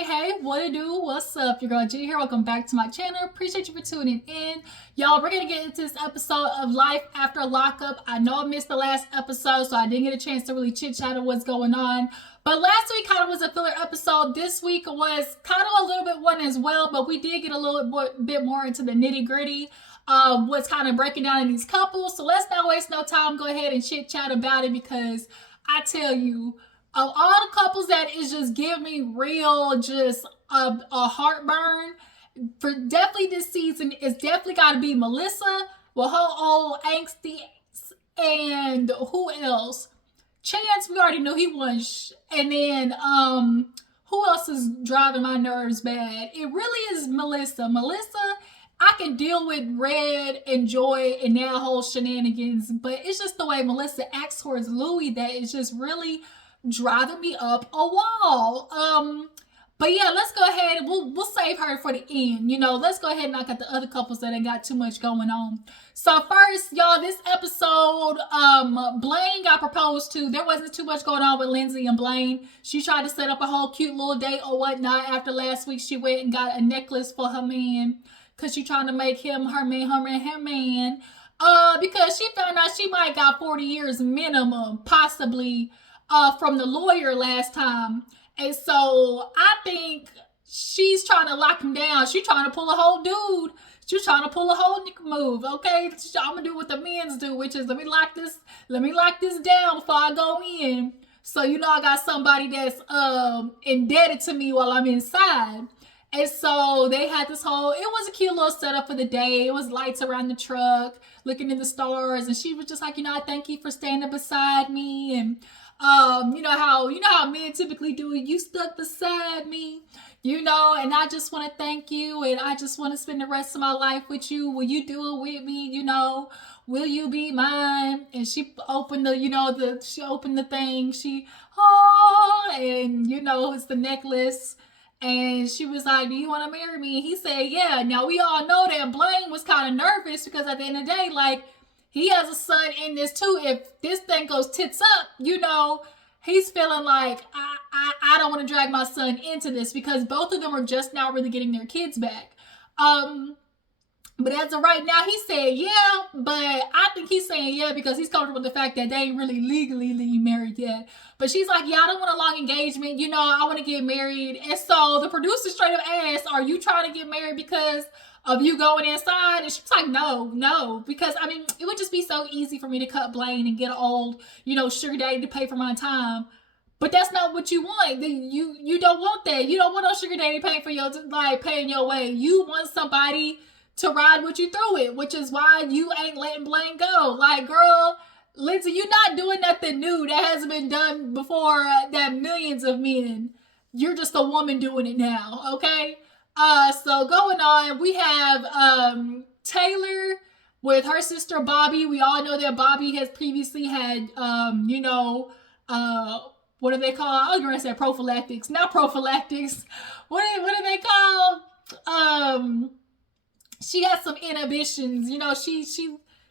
Hey, what it do? What's up? Your girl G here. Welcome back to my channel. Appreciate you for tuning in. Y'all, we're going to get into this episode of Life After Lockup. I know I missed the last episode, so I didn't get a chance to really chit-chat on what's going on. But last week kind of was a filler episode. This week was kind of a little bit one as well, but we did get a little bit more into the nitty-gritty of what's kind of breaking down in these couples. So let's not waste no time. Go ahead and chit-chat about it because I tell you, of all the couples that is just give me real just a heartburn for definitely this season, it's definitely got to be Melissa with her old angsty and who else? Chance, we already knew he was, and then who else is driving my nerves bad? It really is Melissa. I can deal with Red and Joy and their whole shenanigans, but it's just the way Melissa acts towards Louie that is just really driving me up a wall. But yeah, let's go ahead and we'll save her for the end. You know, let's go ahead and knock out the other couples that ain't got too much going on. So first, y'all, this episode, Blaine got proposed to. There wasn't too much going on with Lindsey and Blaine. She tried to set up a whole cute little date or whatnot. After last week, she went and got a necklace for her man because she trying to make him her man. Because she found out she might got 40 years minimum, possibly, from the lawyer last time. And so I think she's trying to lock him down. She's trying to pull a whole dude. She's trying to pull a whole nigga move. Okay, I'm gonna do what the men's do, which is let me lock this down before I go in. So you know I got somebody that's indebted to me while I'm inside. And so they had this whole, it was a cute little setup for the day. It was lights around the truck, looking in the stars, and she was just like, I thank you for standing beside me. And you know how men typically do it. You stuck beside me, and I just want to thank you, and I just want to spend the rest of my life with you. Will you do it with me? Will you be mine? And she opened the thing. And it's the necklace. And she was like, do you want to marry me? And he said, yeah. Now we all know that Blaine was kind of nervous because at the end of the day, like, he has a son in this too. If this thing goes tits up, he's feeling like, I don't want to drag my son into this because both of them are just now really getting their kids back. But as of right now, he said yeah, but I think he's saying yeah because he's comfortable with the fact that they ain't really legally married yet. But she's like, yeah, I don't want a long engagement. I want to get married. And so the producer straight up asked, are you trying to get married because of you going inside? And she was like, no, because it would just be so easy for me to cut Blaine and get an old, sugar daddy to pay for my time. But that's not what you want. You don't want that. You don't want no sugar daddy paying your way. You want somebody to ride with you through it, which is why you ain't letting Blaine go. Like, girl, Lindsey, you're not doing nothing new that hasn't been done before that millions of men. You're just a woman doing it now, okay? So going on, we have Taylor with her sister Bobby. We all know that Bobby has previously had what do they call? I was gonna say prophylactics, not prophylactics. What do they call? She has some inhibitions.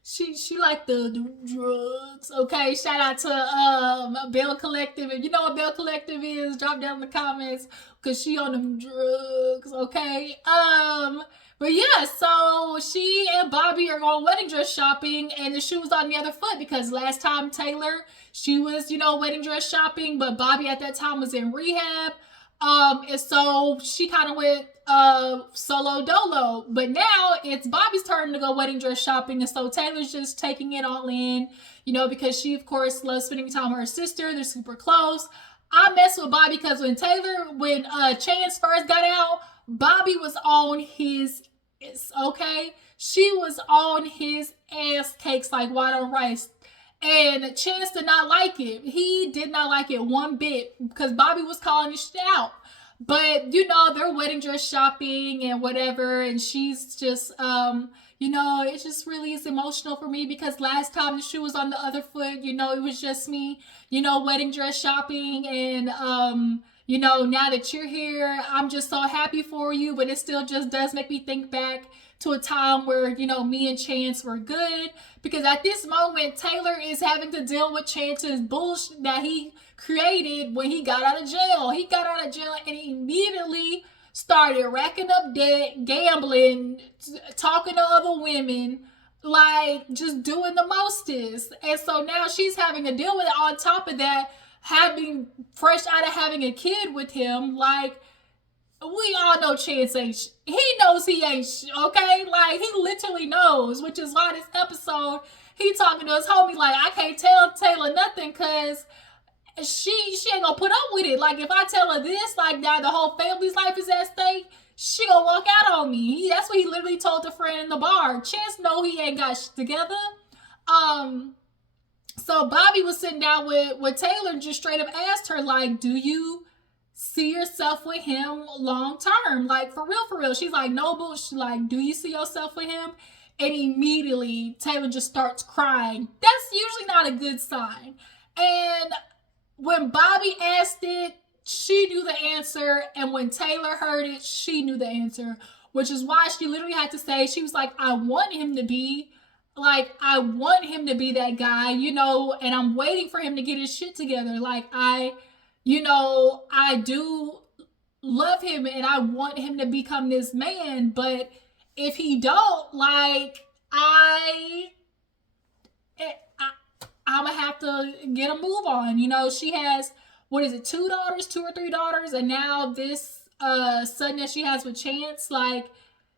She like the drugs. Okay, shout out to Bell Collective. If you know what Bell Collective is, drop down in the comments because she on them drugs. Okay. But yeah, so she and Bobby are going wedding dress shopping, and the shoe was on the other foot because last time Taylor, she was wedding dress shopping, but Bobby at that time was in rehab. And so she kind of went solo dolo, but now it's Bobby's turn to go wedding dress shopping, and so Taylor's just taking it all in, because she of course loves spending time with her sister. They're super close. I mess with Bobby because when Chance first got out, Bobby was on his okay. She was on his ass cakes like white on rice. And Chance did not like it. He did not like it one bit because Bobby was calling this shit out. But, they're wedding dress shopping and whatever. And she's just, it just really is emotional for me because last time the shoe was on the other foot, it was just me, wedding dress shopping. And, now that you're here, I'm just so happy for you. But it still just does make me think back to a time where, me and Chance were good. Because at this moment, Taylor is having to deal with Chance's bullshit that he created when he got out of jail. He got out of jail and immediately started racking up debt, gambling, talking to other women, like just doing the mostest. And so now she's having to deal with it. On top of that, having fresh out of having a kid with him, like, we all know Chance ain't. He knows he ain't. Okay, like he literally knows, which is why this episode he talking to his homie like, I can't tell Taylor nothing because she ain't gonna put up with it. Like if I tell her this, like now the whole family's life is at stake, she gonna walk out on me. That's what he literally told the friend in the bar. Chance know he ain't got shit together. So Bobby was sitting down with Taylor and just straight up asked her like, do you see yourself with him long term? Like for real. She's like, no bullshit. Like, do you see yourself with him? And immediately Taylor just starts crying. That's usually not a good sign. And when Bobby asked it, she knew the answer. And when Taylor heard it, she knew the answer, which is why she literally had to say, she was like, I want him to be that guy, you know, and I'm waiting for him to get his shit together. Like I do love him and I want him to become this man, but if he don't, like, I'm gonna have to get a move on. You know, she has, what is it, 2 or 3 daughters, and now this son that she has with Chance, like,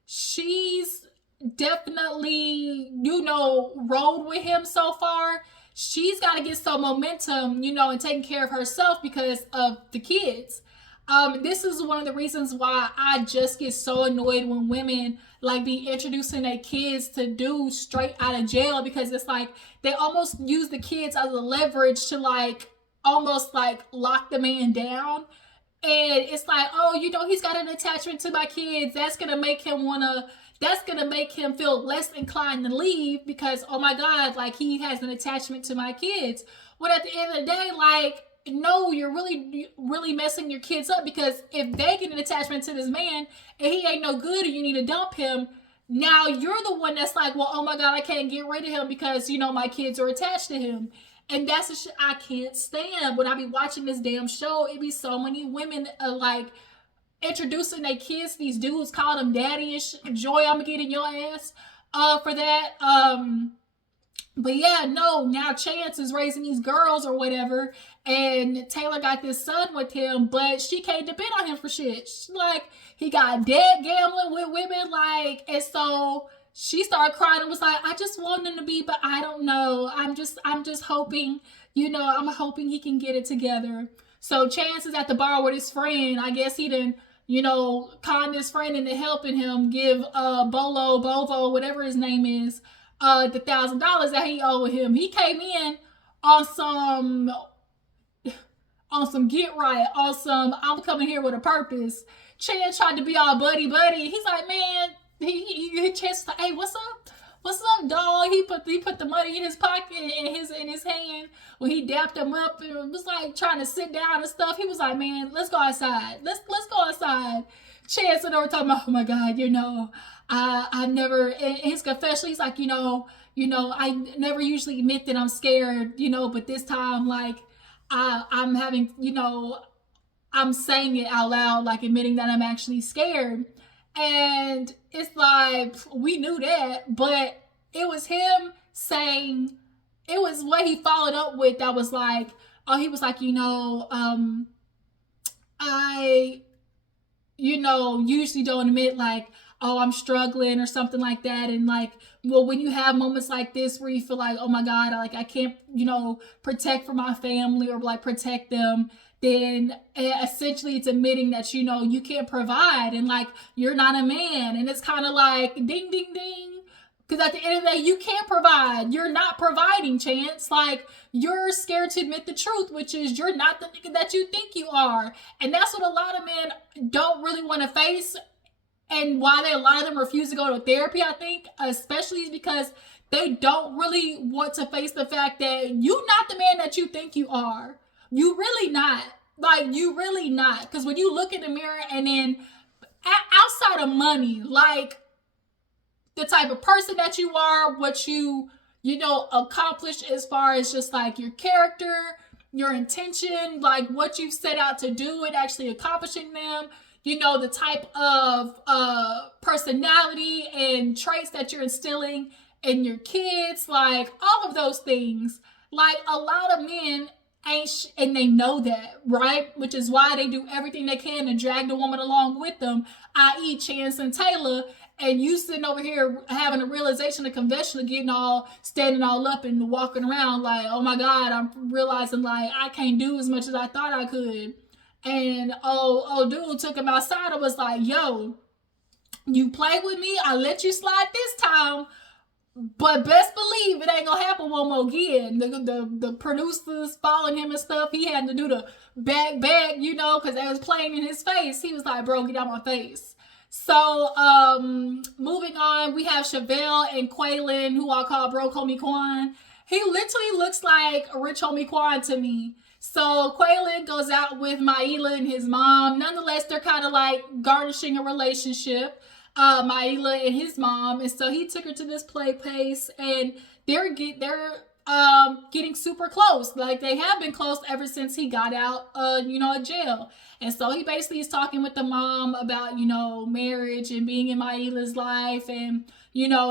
she's definitely, you know, rode with him so far. She's got to get some momentum, you know, and taking care of herself because of the kids. This is one of the reasons why I just get so annoyed when women like be introducing their kids to dudes straight out of jail, because it's like they almost use the kids as a leverage to like almost like lock the man down. And it's like, oh, you know, he's got an attachment to my kids. That's going to make him feel less inclined to leave because, oh my God, like he has an attachment to my kids. When at the end of the day, like, no, you're really messing your kids up, because if they get an attachment to this man and he ain't no good and you need to dump him, now you're the one that's like, well, oh my God, I can't get rid of him because, you know, my kids are attached to him. And that's the shit I can't stand. When I be watching this damn show, it be so many women like introducing their kids to these dudes, calling them daddy and shit. Joy, I'm gonna get in your ass for that. But yeah, no, now Chance is raising these girls or whatever, and Taylor got this son with him, but she can't depend on him for shit. Like, he got dead gambling with women, like, and so she started crying and was like, I just want him to be, but I don't know. I'm just hoping, you know, I'm hoping he can get it together. So Chance is at the bar with his friend. I guess he done, you know, conned his friend into helping him give Bovo, whatever his name is, the $1,000 that he owed him. He came in on some get right, on some I'm coming here with a purpose. Chance tried to be all buddy. He's like, man, he Chance like, hey, what's up, dog? He put the money in his pocket, in his hand when he dapped him up and was like trying to sit down and stuff. He was like, man, let's go outside. Let's go outside. Chance and over talking about, oh my God, you know, I never, in his confession, he's like, you know, I never usually admit that I'm scared, you know, but this time, like, I'm having, you know, I'm saying it out loud, like admitting that I'm actually scared. And it's like, we knew that, but it was him saying, it was what he followed up with that was like, oh, he was like, you know, I, you know, usually don't admit like, oh, I'm struggling or something like that. And like, well, when you have moments like this where you feel like, oh my God, like I can't, you know, protect for my family or like protect them, then essentially it's admitting that, you know, you can't provide and like, you're not a man. And it's kind of like ding, ding, ding. Because at the end of the day, you can't provide. You're not providing, Chance. Like, you're scared to admit the truth, which is you're not the nigga that you think you are. And that's what a lot of men don't really want to face. And why a lot of them refuse to go to therapy, I think, especially is because they don't really want to face the fact that you're not the man that you think you are. You really not. Like, you really not. Because when you look in the mirror and then outside of money, like, the type of person that you are, what you know, accomplish as far as just like your character, your intention, like what you've set out to do and actually accomplishing them, you know, the type of personality and traits that you're instilling in your kids, like all of those things. Like a lot of men ain't and they know that, right? Which is why they do everything they can to drag the woman along with them, i.e. Chance and Taylor. And you sitting over here having a realization, a confession, getting all, standing all up and walking around like, oh my God, I'm realizing like I can't do as much as I thought I could. And dude took him outside and was like, yo, you played with me, I let you slide this time, but best believe it ain't gonna happen one more again. The producers following him and stuff, he had to do the back, you know, because they was playing in his face. He was like, bro, get out my face. So, moving on, we have Shavel and Quaylen, who I call Bro Homie Quan. He literally looks like a rich homie Quan to me. So Quaylen goes out with Maila and his mom. Nonetheless, they're kind of like garnishing a relationship, Maila and his mom. And so he took her to this play place, and they're getting super close. Like they have been close ever since he got out, of jail. And so he basically is talking with the mom about, marriage and being in Maila's life, and,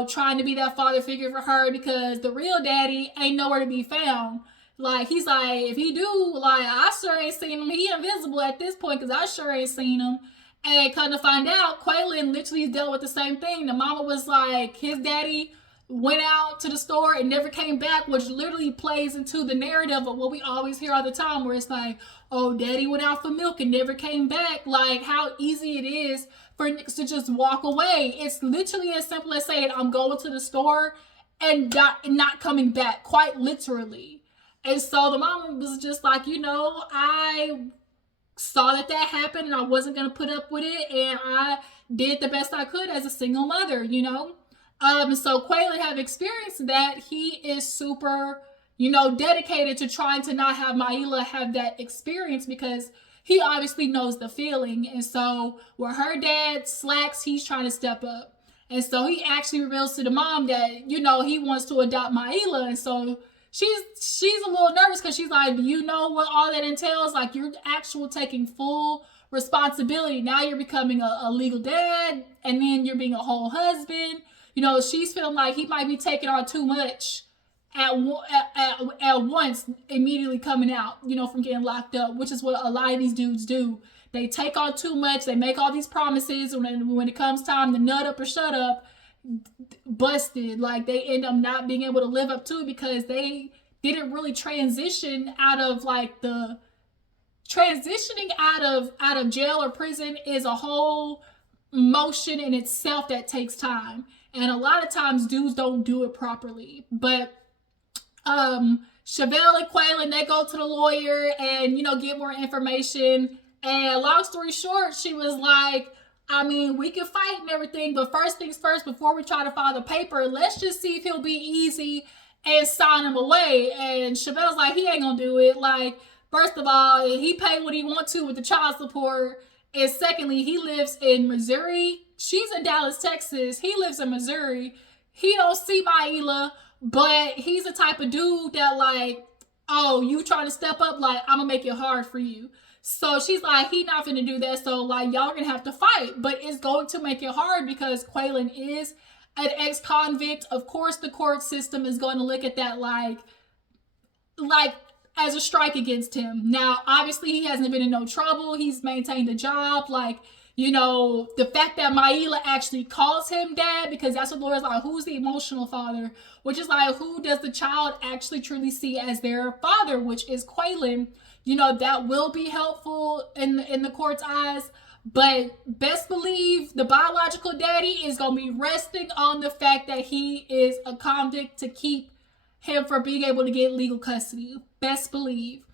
trying to be that father figure for her, because the real daddy ain't nowhere to be found. Like, he's like, if he do, like, I sure ain't seen him. He invisible at this point, because I sure ain't seen him. And kind of find out, Quaylen literally dealt with the same thing. The mama was like, his daddy went out to the store and never came back, which literally plays into the narrative of what we always hear all the time, where it's like, oh, daddy went out for milk and never came back. Like, how easy it is for niggas to just walk away. It's literally as simple as saying, I'm going to the store and not coming back, quite literally. And so the mom was just like, I saw that happened, and I wasn't going to put up with it, and I did the best I could as a single mother, So Quaylen have experienced that. He is super, dedicated to trying to not have Maila have that experience, because he obviously knows the feeling. And so where her dad slacks, he's trying to step up. And so he actually reveals to the mom that, he wants to adopt Maila. And so she's a little nervous, because she's like, do you know what all that entails? Like, you're actually taking full responsibility. Now you're becoming a legal dad, and then you're being a whole husband. She's feeling like he might be taking on too much at once, immediately coming out, from getting locked up, which is what a lot of these dudes do. They take on too much. They make all these promises, and when it comes time to nut up or shut up, busted. Like, they end up not being able to live up to it, because they didn't really transition out of transitioning out of jail or prison is a whole motion in itself that takes time, and a lot of times dudes don't do it properly. But Shavel and Quaylen, they go to the lawyer and get more information, and long story short, she was like, I mean, we can fight and everything, but first things first, before we try to file the paper, let's just see if he'll be easy and sign him away. And Shavel's like, he ain't gonna do it. Like, first of all, he paid what he wants to with the child support. And secondly, he lives in Missouri. She's in Dallas, Texas. He lives in Missouri. He don't see Maila, but he's the type of dude that like, oh, you trying to step up? Like, I'm gonna make it hard for you. So she's like, he not finna do that. So like, y'all are gonna have to fight, but it's going to make it hard, because Quaylen is an ex-convict. Of course, the court system is going to look at that like as a strike against him. Now, obviously, he hasn't been in no trouble. He's maintained a job. Like, the fact that Maila actually calls him dad, because that's what lawyers like, who's the emotional father? Which is like, who does the child actually truly see as their father, which is Quaylen. That will be helpful in the court's eyes. But best believe the biological daddy is going to be resting on the fact that he is a convict, to keep him from being able to get legal custody. Best believe.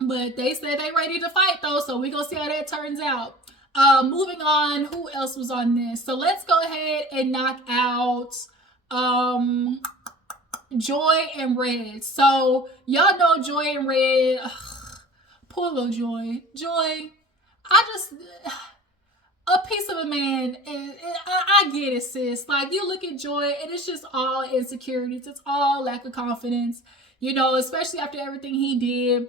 But they said they ready to fight though, so we're going to see how that turns out. Moving on, who else was on this? So let's go ahead and knock out Joy and Red. So y'all know Joy and Red. Ugh, poor little Joy. Joy, a piece of a man. And I get it, sis. Like, you look at Joy and it's just all insecurities. It's all lack of confidence. you know, especially after everything he did.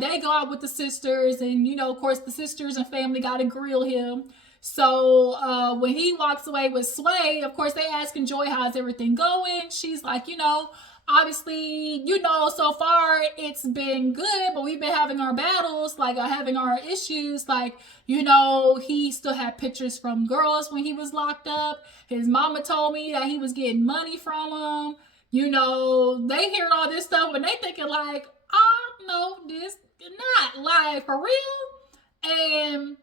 They go out with the sisters, and, you know, of course, the sisters and family got to grill him. So when he walks away with Sway, of course, they asking Joy, how's everything going? She's like, you know, obviously, you know, so far it's been good, but we've been having our battles, like having our issues. Like, you know, he still had pictures from girls when he was locked up. His mama told me that he was getting money from them. You know, they hearing all this stuff and they thinking like, oh no, this not like for real. And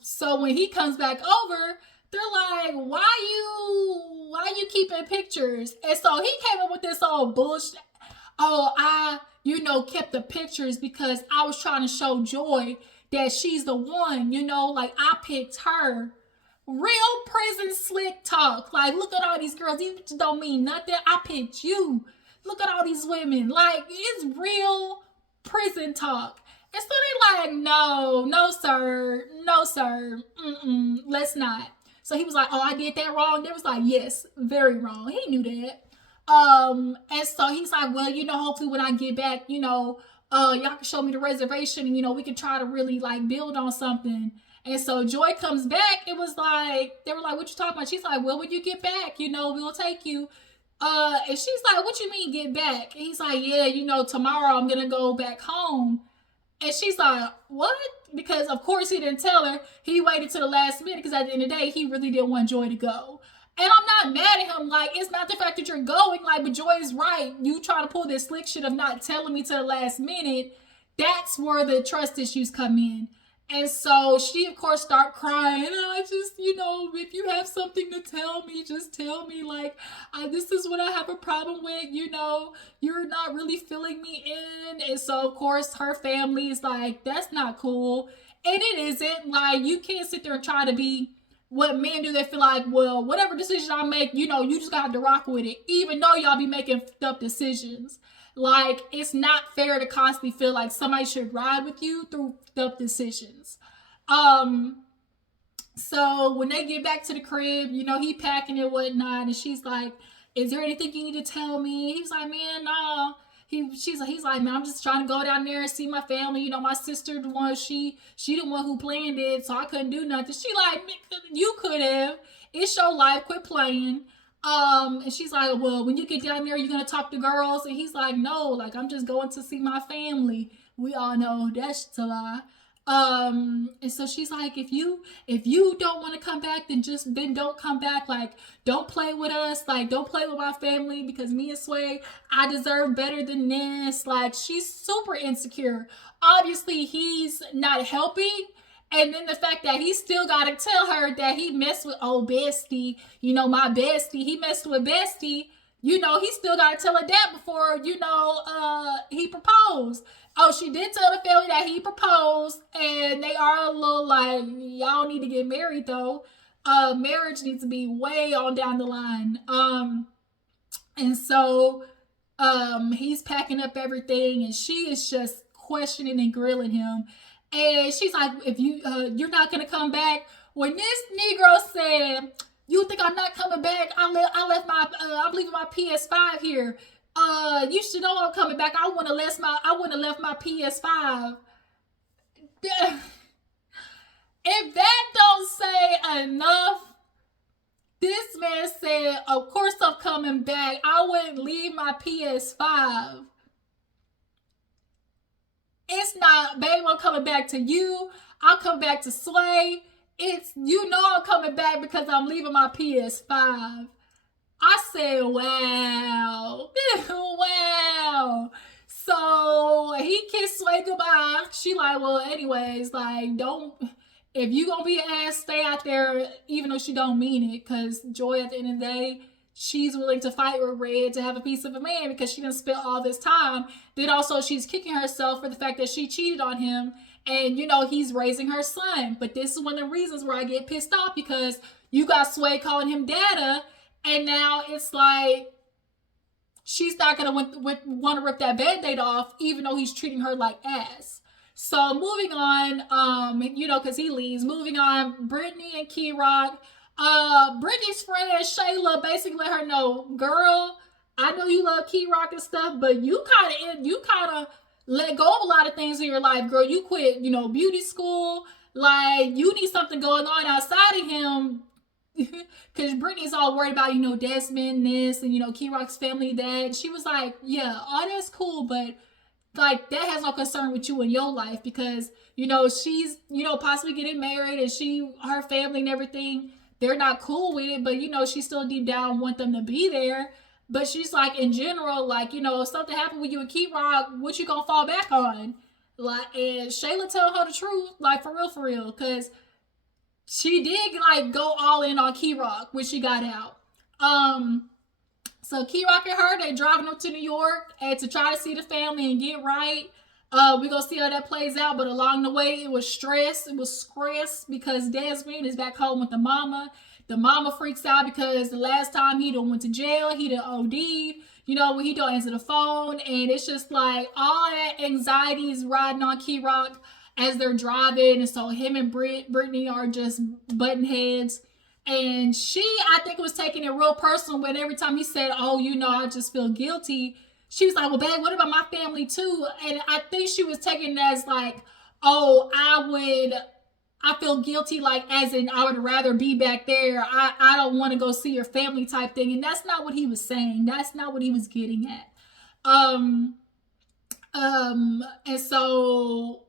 so when he comes back over, they're like, why you keeping pictures? And so he came up with this old bullshit. Oh, I, you know, kept the pictures because I was trying to show Joy that she's the one, you know, like I picked her. Real prison slick talk. Like, look at all these girls. These bitches don't mean nothing. I picked you. Look at all these women. Like, it's real prison talk. And so they like, no, sir. No, sir. Let's not. So he was like, oh, I did that wrong. They was like, yes, very wrong. He knew that. And so he's like, well, you know, hopefully when I get back, you know, y'all can show me the reservation and, you know, we can try to really like build on something. And so Joy comes back. It was like, they were like, what you talking about? She's like, well, when you get back, you know, we'll take you. And she's like, what you mean get back? And he's like, yeah, you know, tomorrow I'm going to go back home. And she's like, what? Because, of course, he didn't tell her. He waited to the last minute because at the end of the day, he really didn't want Joy to go. And I'm not mad at him. Like, it's not the fact that you're going. Like, but Joy is right. You try to pull this slick shit of not telling me to the last minute. That's where the trust issues come in. And so she, of course, start crying. And I just, you know, if you have something to tell me, just tell me. Like, this is what I have a problem with. You know, you're not really filling me in. And so, of course, her family is like, that's not cool. And it isn't. Like, you can't sit there and try to be what men do. They feel like, well, whatever decision I make, you know, you just got to rock with it. Even though y'all be making up decisions. Like, it's not fair to constantly feel like somebody should ride with you through the decisions. So when they get back to the crib, you know, he packing and whatnot, and she's like, is there anything you need to tell me? He's like, man, no. He's like, man, I'm just trying to go down there and see my family. You know, my sister, the one, she the one who planned it, so I couldn't do nothing. She like, you could have. It's your life, quit playing. And she's like, well, when you get down there, you're going to talk to girls? And he's like, no, like, I'm just going to see my family. We all know that's a lie. And so she's like, if you don't want to come back, then don't come back. Like, don't play with us. Like, don't play with my family because me and Sway, I deserve better than this. Like, she's super insecure. Obviously, he's not helping. And then the fact that he still got to tell her that he messed with old bestie, you know, my bestie, he messed with bestie, you know, he still got to tell her that before, you know, he proposed. Oh, she did tell the family that he proposed, and they are a little like, y'all need to get married though. Marriage needs to be way on down the line. And so, he's packing up everything, and she is just questioning and grilling him. And she's like, if you're not gonna come back. When this Negro said, you think I'm not coming back? I'm leaving my PS5 here. You should know I'm coming back. I wouldn't have left my PS5. If that don't say enough, this man said, of course I'm coming back. I wouldn't leave my PS5. It's not, babe, I'm coming back to you. I'll come back to Sway. It's, you know I'm coming back because I'm leaving my PS5. I said, wow. Wow. So he kissed Sway goodbye. She like, well, anyways, like, don't, if you gonna be an ass, stay out there, even though she don't mean it, because Joy, at the end of the day, she's willing to fight with Red to have a piece of a man because she done spent all this time. Then also she's kicking herself for the fact that she cheated on him, and, you know, he's raising her son. But this is one of the reasons where I get pissed off, because you got Sway calling him dada, and now it's like she's not going to want to rip that Band-Aid off, even though he's treating her like ass. So moving on, you know, because he leaves. Moving on, Brittany and Brirok. Brittany's friend Shayla basically let her know, girl, I know you love Key Rock and stuff, but you kind of let go of a lot of things in your life, girl. You quit, you know, beauty school. Like, you need something going on outside of him. Because Brittany's all worried about, you know, Desmond this and, you know, Key Rock's family that. She was like, yeah, all that's cool, but like that has no concern with you in your life, because you know she's, you know, possibly getting married, and her family and everything, they're not cool with it, but you know she still deep down want them to be there. But she's like, in general, like, you know, if something happened with you and Key Rock, what you gonna fall back on? Like, and Shayla tell her the truth, like, for real, because she did like go all in on Key Rock when she got out. So Key Rock and her, they driving up to New York and to try to see the family and get right. We're going to see how that plays out. But along the way, it was stress. It was stress because Desmond is back home with the mama. The mama freaks out because the last time he done went to jail, he done OD'd. You know, when he don't answer the phone. And it's just like all that anxiety is riding on Key Rock as they're driving. And so him and Brittany are just butting heads. And she, I think, was taking it real personal when every time he said, oh, you know, I just feel guilty. She was like, well, babe, what about my family too? And I think she was taking it as like, oh, I feel guilty, like as in I would rather be back there. I don't want to go see your family type thing. And that's not what he was saying. That's not what he was getting at. And so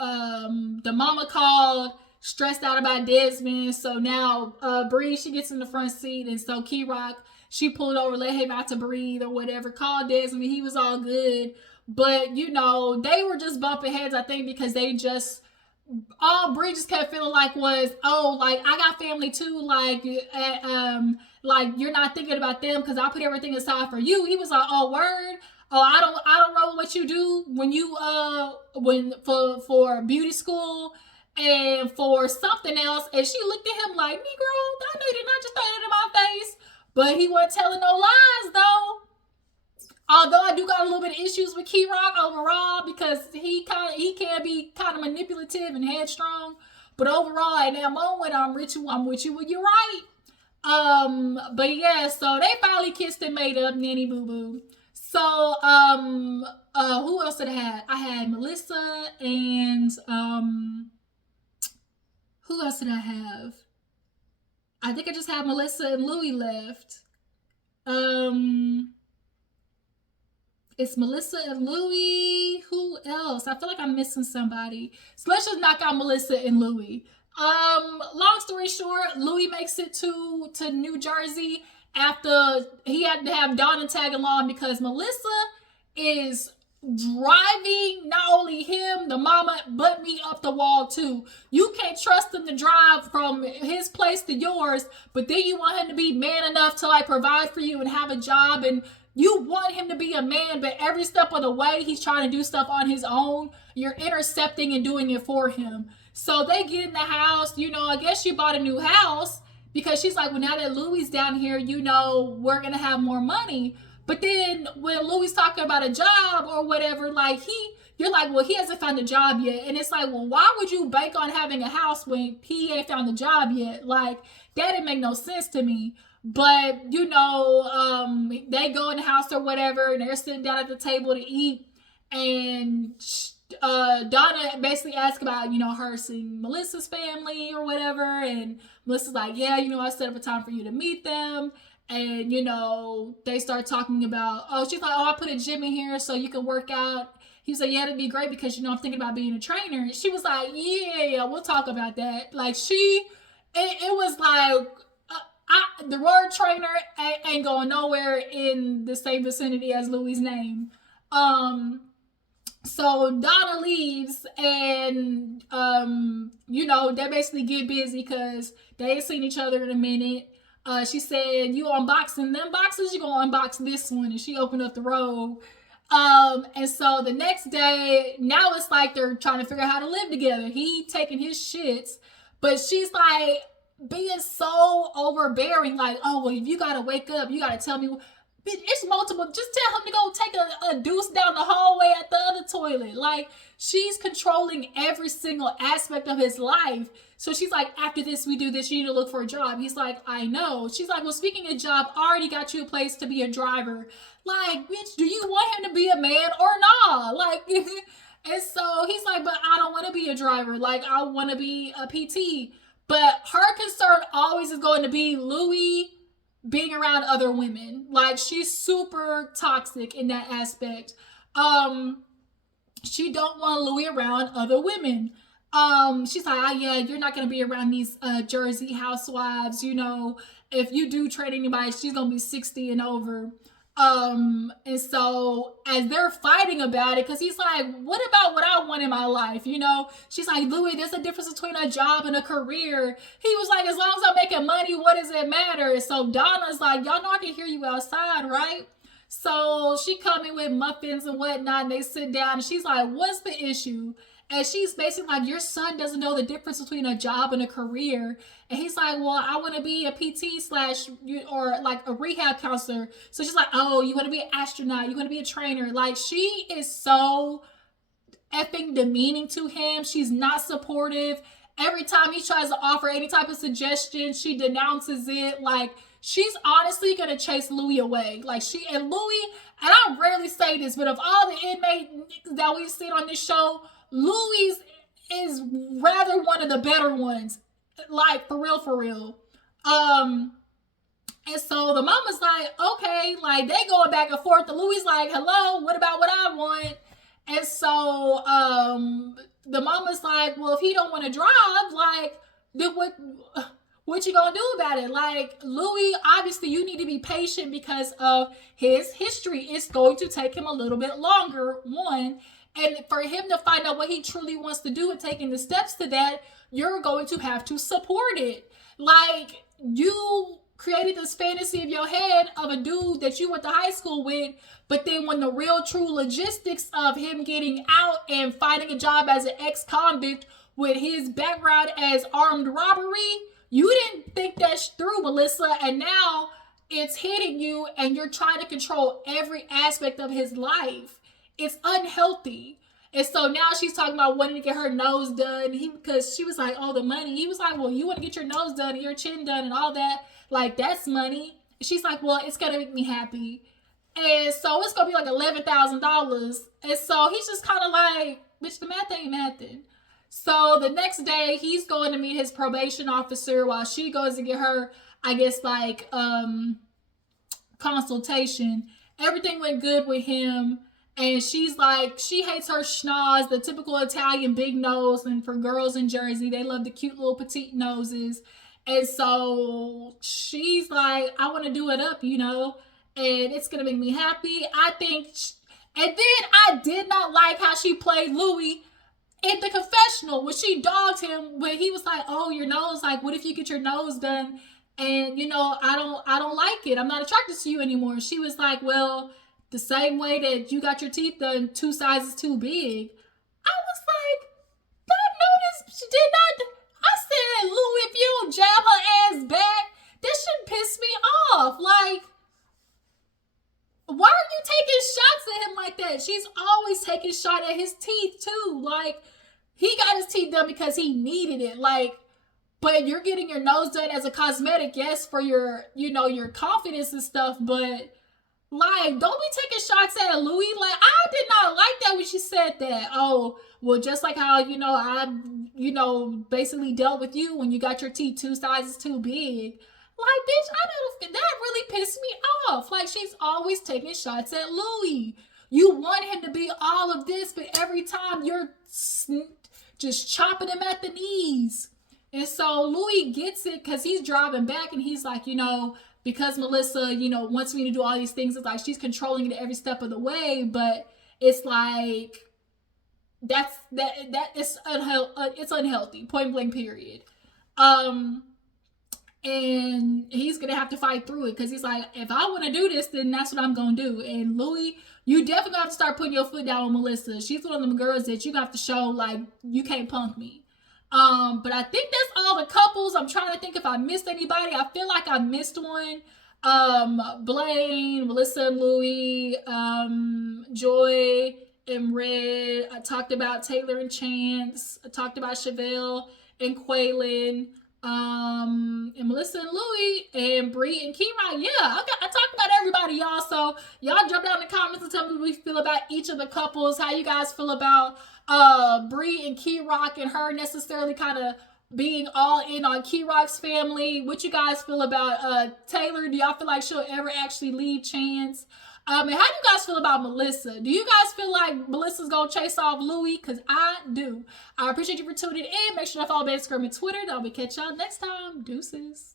the mama called, stressed out about Desmond. So now Bree, she gets in the front seat, and so Key Rock, she pulled over, let him out to breathe or whatever, called Desmond. He was all good. But, you know, they were just bumping heads, I think, because they just, all Bree just kept feeling like was, oh, like, I got family too, like you're not thinking about them because I put everything aside for you. He was like, oh, word. Oh, I don't know what you do when you for beauty school and for something else. And she looked at him like, Negro, I know you did not just throw it in my face. But he wasn't telling no lies, though. Although I do got a little bit of issues with Key Rock overall, because he can be kind of manipulative and headstrong. But overall, in that moment, I'm with you when you're right. But yeah, so they finally kissed and made up, nanny boo boo. So, who else did I have? I had Melissa and, who else did I have? I think I just had Melissa and Louie left. It's Melissa and Louie. Who else? I feel like I'm missing somebody. So let's just knock out Melissa and Louie. Long story short, Louie makes it to New Jersey after he had to have Donna tag along because Melissa is driving not only him, the mama, but me up the wall too. You can't trust him to drive from his place to yours, but then you want him to be man enough to like provide for you and have a job, and you want him to be a man, but every step of the way he's trying to do stuff on his own. You're intercepting and doing it for him. So they get in the house. You know, I guess she bought a new house because she's like, well, now that Louie's down here, you know, we're gonna have more money. But then when Louie's talking about a job or whatever, like you're like, well, he hasn't found a job yet. And it's like, well, why would you bank on having a house when he ain't found a job yet? Like, that didn't make no sense to me. But, you know, they go in the house or whatever, and they're sitting down at the table to eat. And Donna basically asks about, you know, her seeing Melissa's family or whatever. And Melissa's like, yeah, you know, I set up a time for you to meet them. And, you know, they start talking about, oh, she's like, oh, I put a gym in here so you can work out. He was like, yeah, that'd be great because, you know, I'm thinking about being a trainer. And she was like, yeah, we'll talk about that. Like, it was like, the word trainer ain't going nowhere in the same vicinity as Louie's name. So Donna leaves, and, you know, they basically get busy because they ain't seen each other in a minute. She said, you unboxing them boxes? You gonna unbox this one. And she opened up the robe. And so the next day, now it's like they're trying to figure out how to live together. He taking his shits, but she's like being so overbearing. Like, oh, well, if you gotta wake up, you gotta tell me. It's multiple. Just tell him to go take a deuce down the hallway at the other toilet. Like, she's controlling every single aspect of his life. So she's like, after this, we do this. You need to look for a job. He's like, I know. She's like, well, speaking of job, I already got you a place to be a driver. Like, bitch, do you want him to be a man or not? Like, and so he's like, but I don't want to be a driver. Like, I want to be a PT. But her concern always is going to be Louie being around other women. Like, she's super toxic in that aspect. She don't want Louie around other women. She's like, oh yeah, you're not gonna be around these Jersey housewives. You know, if you do trade anybody, she's gonna be 60 and over. And so as they're fighting about it, because he's like, what about what I want in my life? You know, she's like, Louie, there's a difference between a job and a career. He was like, as long as I'm making money, what does it matter? So Donna's like, y'all know I can hear you outside, right? So she come in with muffins and whatnot, and they sit down, and she's like, what's the issue? And she's basically like, your son doesn't know the difference between a job and a career. And he's like, well, I want to be a PT slash or like a rehab counselor. So she's like, oh, you want to be an astronaut? You want to be a trainer? Like, she is so effing demeaning to him. She's not supportive. Every time he tries to offer any type of suggestion, she denounces it. Like, she's honestly going to chase Louie away. Like, and Louie, and I rarely say this, but of all the inmates that we've seen on this show, Louie's is rather one of the better ones. Like, for real, for real. And so the mama's like, okay, like, they going back and forth. The Louie's like, hello, what about what I want? And so the mama's like, well, if he don't want to drive, like, then what you gonna do about it? Like, Louie, obviously you need to be patient because of his history. It's going to take him a little bit longer, one. And for him to find out what he truly wants to do and taking the steps to that, you're going to have to support it. Like, you created this fantasy of your head of a dude that you went to high school with, but then when the real true logistics of him getting out and finding a job as an ex-convict with his background as armed robbery, you didn't think that through, Melissa, and now it's hitting you and you're trying to control every aspect of his life. It's unhealthy. And so now she's talking about wanting to get her nose done. Because she was like, oh, the money. He was like, well, you want to get your nose done and your chin done and all that. Like, that's money. And she's like, well, it's going to make me happy. And so it's going to be like $11,000. And so he's just kind of like, bitch, the math ain't mathing. So the next day, he's going to meet his probation officer while she goes to get her, I guess, like, consultation. Everything went good with him. And she's like, she hates her schnoz, the typical Italian big nose. And for girls in Jersey, they love the cute little petite noses. And so she's like, I want to do it up, you know, and it's going to make me happy. I think. And then I did not like how she played Louie in the confessional when she dogged him, when he was like, oh, your nose, like, what if you get your nose done? And, you know, I don't like it. I'm not attracted to you anymore. She was like, well, the same way that you got your teeth done 2 sizes too big. I was like, that notice, she did not. I said, Louie, if you don't jab her ass back, this should piss me off. Like, why are you taking shots at him like that? She's always taking shot at his teeth too. Like, he got his teeth done because he needed it. Like, but you're getting your nose done as a cosmetic, yes, for your, you know, your confidence and stuff, but like, don't be taking shots at Louie. Like, I did not like that when she said that. Oh, well, just like how, you know, I, you know, basically dealt with you when you got your teeth 2 sizes too big. Like, bitch, that really pissed me off. Like, she's always taking shots at Louie. You want him to be all of this, but every time you're just chopping him at the knees. And so Louie gets it because he's driving back and he's like, you know, because Melissa, you know, wants me to do all these things, it's like she's controlling it every step of the way, but it's like, it's unhealthy, point blank, period. And he's gonna have to fight through it because he's like, if I want to do this, then that's what I'm gonna do. And Louie, you definitely have to start putting your foot down with Melissa. She's one of them girls that you have to show, like, you can't punk me. But I think that's all the couples. I'm trying to think if I missed anybody. I feel like I missed one. Blaine, Melissa and Louie, Joy and Red. I talked about Taylor and Chance. I talked about Shavel and Quaylin. And Melissa and Louie and Bree and Keyrock. Yeah, I talked about everybody, y'all. So y'all jump down in the comments and tell me what you feel about each of the couples. How you guys feel about Bree and Keyrock and her necessarily kind of being all in on Keyrock's family. What you guys feel about Taylor? Do y'all feel like she'll ever actually leave Chance? And how do you guys feel about Melissa? Do you guys feel like Melissa's gonna chase off Louie? Because I do. I appreciate you for tuning in. Make sure to follow me on Instagram and Twitter. I'll be catch y'all next time. Deuces.